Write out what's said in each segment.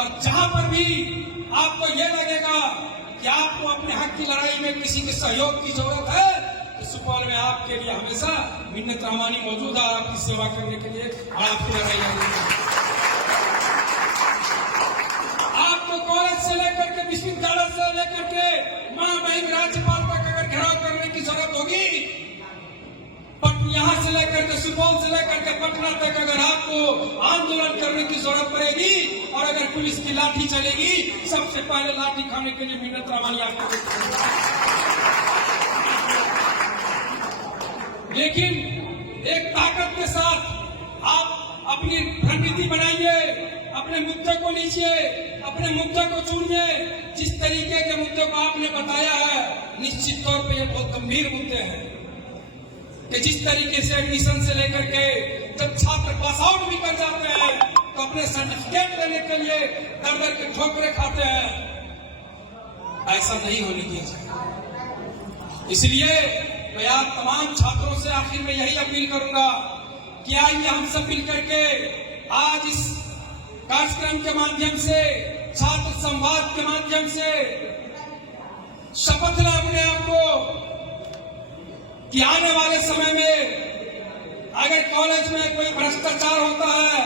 और जहां पर भी आपको ये लगेगा कि आपको अपने हक की लड़ाई में किसी के सहयोग की जरूरत है, तो सुपौल में आपके लिए हमेशा मिन्नत रहमानी मौजूद है आपकी सेवा करने के लिए और आपकी लड़ाई लड़ने के लिए। आपको कॉलेज से लेकर के विश्वविद्यालय से लेकर के महामहिम राज्यपाल तक अगर घेराव करने की जरूरत होगी, यहां से लेकर के सुपौल से लेकर के पटना तक अगर आपको आंदोलन करने की जरूरत पड़ेगी और अगर पुलिस की लाठी चलेगी, सबसे पहले लाठी खाने के लिए मिन्नत रहमानी आपको। लेकिन एक ताकत के साथ आप अपनी रणनीति बनाइए, अपने मुद्दे को लीजिए, अपने मुद्दे को चुनिए। जिस तरीके के मुद्दे को आपने बताया है, निश्चित तौर पर ये बहुत गंभीर मुद्दे हैं कि जिस तरीके से एडमिशन से लेकर के जब छात्र पास आउट भी कर जाते हैं तो अपने सर्टिफिकेट लेने के लिए दर दर के ठोकरे खाते हैं। ऐसा नहीं होने दिया जाए। इसलिए मैं आप तमाम छात्रों से आखिर में यही अपील करूंगा कि आइए हम सब मिलकर के आज इस कार्यक्रम के माध्यम से, छात्र संवाद के माध्यम से शपथ लें आपको कि आने वाले समय में अगर कॉलेज में कोई भ्रष्टाचार होता है,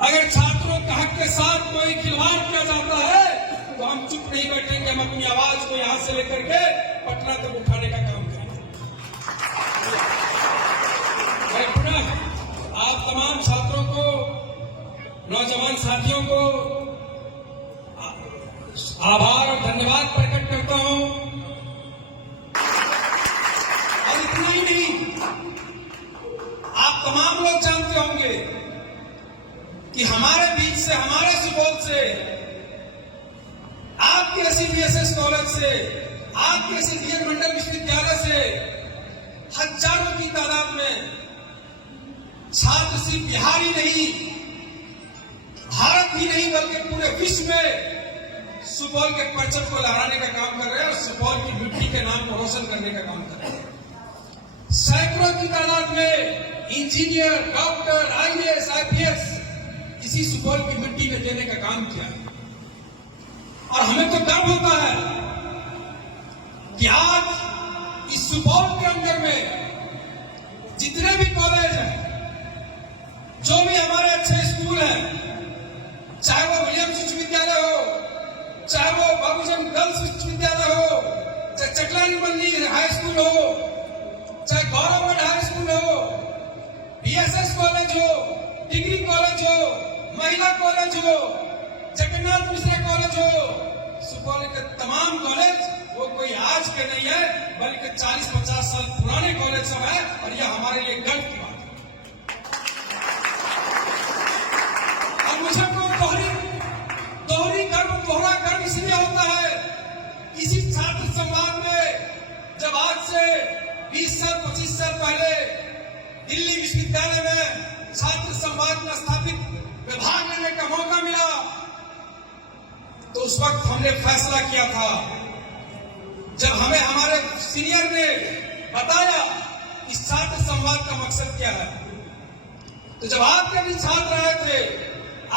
अगर छात्रों के हक के साथ कोई खिलवाड़ किया जाता है, तो हम चुप नहीं बैठेंगे। हम अपनी आवाज को यहां से लेकर के पटना तक उठाने का काम करेंगे। मैं पुनः आप तमाम छात्रों को, नौजवान साथियों को आभार और धन्यवाद प्रकट करता हूं। आप तमाम लोग जानते होंगे कि हमारे बीच से, हमारे सुपौल से, आपके सीबीएसएस कॉलेज से, आपके सीबीएस मंडल विश्वविद्यालय से हजारों की तादाद में छात्र सिर्फ बिहार ही नहीं, भारत ही नहीं बल्कि पूरे विश्व में सुपौल के परचम को लहराने का काम कर रहे हैं और सुपौल की मिट्टी के नाम को रोशन करने का काम कर रहे हैं। सैकड़ों की तादाद में इंजीनियर, डॉक्टर, आईएएस, आईपीएस इसी सुपौल की मिट्टी में देने का काम किया है। और हमें तो गर्व होता है कि आज इस सुपौल के अंदर में जितने भी कॉलेज हैं, जो भी हमारे अच्छे स्कूल हैं, चाहे वो विलियम्स विश्वविद्यालय हो, चाहे वो बाबूजन गर्ल्स विश्वविद्यालय हो, चाहे चकलानी मंदिर हाई स्कूल हो, चाहे गवर्नमेंट हाई स्कूल हो, बीएसएस कॉलेज हो, डिग्री कॉलेज हो, महिला कॉलेज हो, जगन्नाथ मिश्रा कॉलेज हो, सुपौल के तमाम कॉलेज वो कोई आज के नहीं है बल्कि 40-50 साल पुराने कॉलेज सब है और यह हमारे लिए गर्व की बात है। और मुझे को दोहरा गर्व इसलिए होता है, इसी छात्र संवाद में जब आज से 20 साल 25 साल पहले दिल्ली विश्वविद्यालय में छात्र संवाद में स्थापित विभाग लेने का मौका मिला, तो उस वक्त हमने फैसला किया था, जब हमें हमारे सीनियर ने बताया इस छात्र संवाद का मकसद क्या है, तो जब आपके भी छात्र आए थे,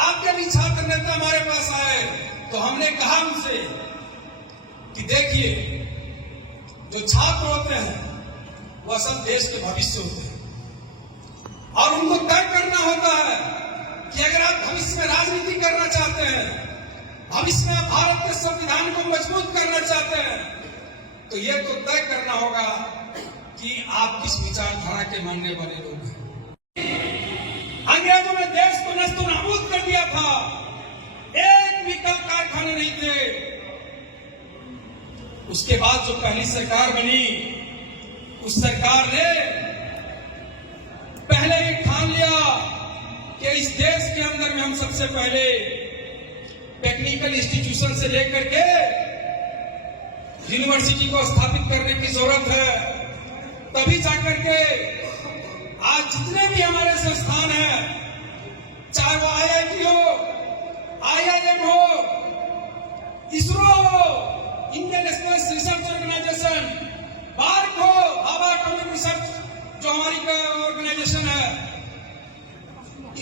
आपके भी छात्र नेता हमारे पास आए, तो हमने कहा उनसे कि देखिए, जो छात्र होते हैं वह सब देश के भविष्य होते हैं और उनको तय करना होता है कि अगर आप भविष्य में राजनीति करना चाहते हैं, भविष्य में भारत के संविधान को मजबूत करना चाहते हैं, तो ये तो तय करना होगा कि आप किस विचारधारा के मानने वाले लोग हैं। अंग्रेजों ने देश को नष्ट नाबूद कर दिया था, एक भी कल कारखाने नहीं थे। उसके बाद जो पहली सरकार बनी, उस सरकार ने पहले ही ठान लिया कि इस देश के अंदर में हम सबसे पहले टेक्निकल इंस्टीट्यूशन से लेकर के यूनिवर्सिटी को स्थापित करने की जरूरत है। तभी जाकर के आज जितने भी हमारे संस्थान हैं, चाहे वो आईआईटी हो, आईआईएम हो, इसरो हो, Indian space research organisation, BARC हो, बाबा एटॉमिक रिसर्च जो हमारी ऑर्गेनाइजेशन है,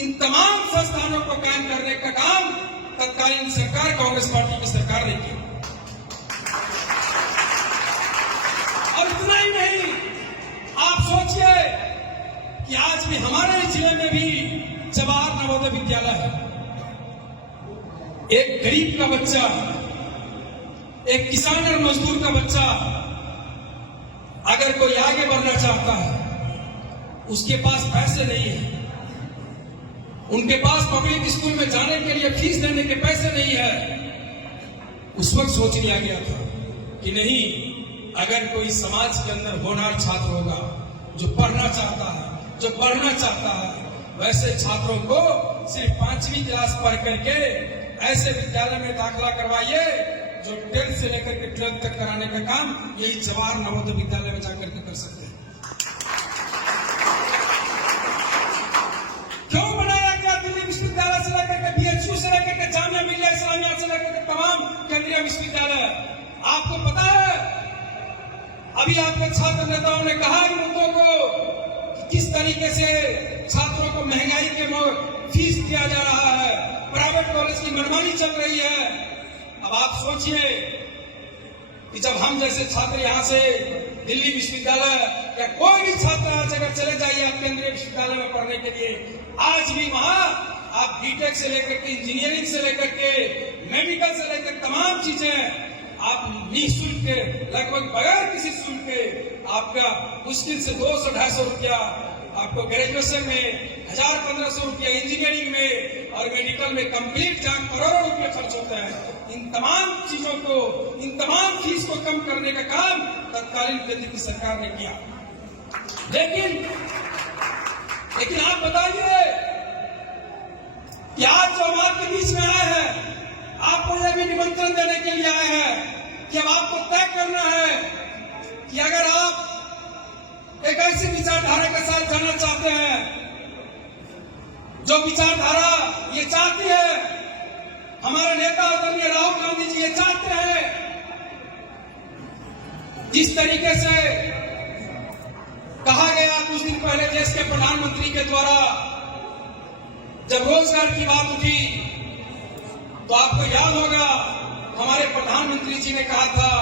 इन तमाम संस्थानों को कायम करने का काम तत्कालीन सरकार, कांग्रेस पार्टी की सरकार ने किया। और इतना ही नहीं, आप सोचिए कि आज भी हमारे जिले में भी जवाहर नवोदय विद्यालय है। एक गरीब का बच्चा, एक किसान और मजदूर का बच्चा अगर कोई आगे बढ़ना चाहता है, उसके पास पैसे नहीं है, उनके पास पब्लिक स्कूल में जाने के लिए फीस देने के पैसे नहीं है, उस वक्त सोच लिया गया था कि नहीं, अगर कोई समाज के अंदर होनहार छात्र होगा जो पढ़ना चाहता है, जो बढ़ना चाहता है, वैसे छात्रों को सिर्फ 5वीं क्लास पढ़ करके ऐसे विद्यालय में दाखिला करवाइए जो 10th से लेकर के 12th तक कराने का काम यही जवाहर नवोदय विद्यालय में जाकर के कर सकते हैं। क्यों बनाया गया दिल्ली विश्वविद्यालय से लेकर के BHU से लेकर के जामिया मिलिया इस्लामिया से लेकर के तमाम केंद्रीय विश्वविद्यालय? आपको पता है, अभी आपके छात्र नेताओं ने कहा इन मुद्दों को, किस तरीके से छात्रों को महंगाई के फीस दिया जा रहा है, प्राइवेट कॉलेज की मनमानी चल रही है। अब आप सोचिए कि जब हम जैसे छात्र यहाँ से दिल्ली विश्वविद्यालय या कोई भी छात्र आज अगर चले जाइए आप केंद्रीय विश्वविद्यालय में पढ़ने के लिए, आज भी वहां आप बीटेक से लेकर के इंजीनियरिंग से लेकर के मेडिकल से लेकर तमाम चीजें आप निःशुल्क लगभग बगैर किसी शुल्क के आपका मुश्किल से 200-250 रुपया आपको ग्रेजुएशन में, 1000-1500 रुपया इंजीनियरिंग में और मेडिकल में कंप्लीट जान करोड़ों रुपये खर्च होता है। इन तमाम चीजों को, इन तमाम फीस को कम करने का काम तत्कालीन केंद्र की सरकार ने किया। लेकिन आप बताइए कि आज जो हम आपके बीच में आए हैं, आपको यह भी निमंत्रण देने के लिए आए हैं कि अब आपको तय करना है कि अगर आप एक ऐसी विचारधारा के साथ जाना चाहते हैं जो विचारधारा ये चाहती है, हमारे नेता आदरणीय राहुल गांधी जी ये चाहते हैं, जिस तरीके से कहा गया कुछ दिन पहले देश के प्रधानमंत्री के द्वारा जब रोजगार की बात उठी, तो आपको याद होगा हमारे प्रधानमंत्री जी ने कहा था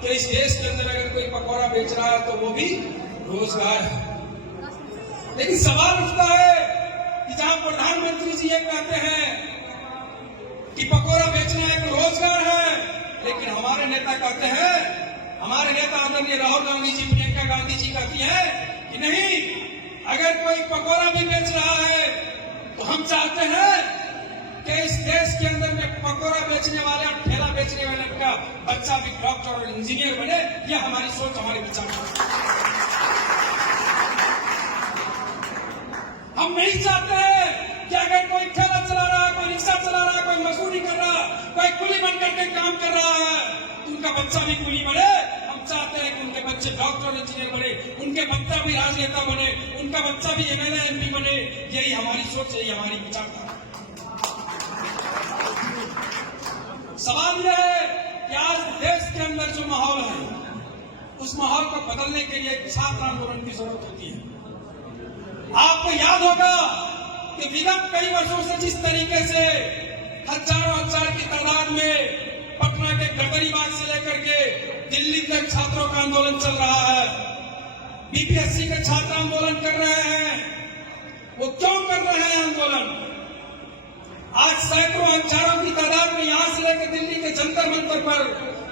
कि इस देश के अंदर अगर कोई पकौड़ा बेच रहा है तो वो भी रोजगार है। लेकिन सवाल उठता है कि जहां प्रधानमंत्री जी ये कहते हैं कि पकौड़ा बेचना एक रोजगार है, लेकिन हमारे नेता कहते हैं, हमारे नेता आदरणीय राहुल गांधी जी, प्रियंका गांधी जी कहती है कि नहीं, अगर कोई पकौड़ा भी बेच रहा है तो हम चाहते हैं कि इस देश के अंदर में पकौड़ा बेचने वाले और ठेला बेचने वाले का बच्चा भी डॉक्टर और इंजीनियर बने। यह हमारी सोच, हमारे विचार। हम नहीं चाहते हैं कि अगर कोई ठेला चला रहा है, कोई रिक्शा चला रहा है, कोई मजदूरी कर रहा है, कोई कुली बन करके काम कर रहा है, तो उनका बच्चा भी कुली बने। हम चाहते हैं कि उनके बच्चे डॉक्टर और इंजीनियर बने, उनके बच्चा भी राजनेता बने, उनका बच्चा भी MLA MP बने। यही हमारी सोच, यही हमारी विचारधारा। सवाल यह है कि आज देश के अंदर जो माहौल है, उस माहौल को बदलने के लिए छात्र आंदोलन की जरूरत होती है। आपको याद होगा कि विगत कई वर्षों से जिस तरीके से हजारों हजार की तादाद में पटना के गदरीबाग से लेकर के दिल्ली तक छात्रों का आंदोलन चल रहा है, BPSC के छात्र आंदोलन कर रहे हैं। वो क्यों कर रहे हैं आंदोलन? आज सैकड़ों हजारों की तादाद में यहां से लेकर दिल्ली के जंतर मंतर पर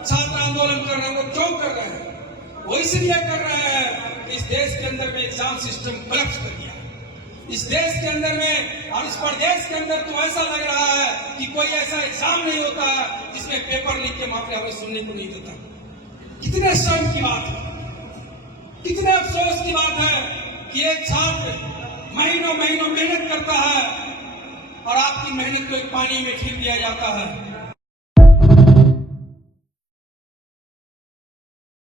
छात्र आंदोलन कर रहे हैं। वो क्यों कर रहे हैं? वो इसलिए कर रहे हैं कि इस देश के अंदर में एग्जाम सिस्टम कोलैप्स कर दिया। इस देश के अंदर में और इस प्रदेश के अंदर तो ऐसा लग रहा है कि कोई ऐसा एग्जाम नहीं होता जिसमें पेपर लीक के मामले हमें सुनने को नहीं देता। कितने शर्म की बात है, कितने अफसोस की बात है कि एक छात्र महीनों महीनों मेहनत करता है और आपकी मेहनत को एक पानी में फेंक दिया जाता है।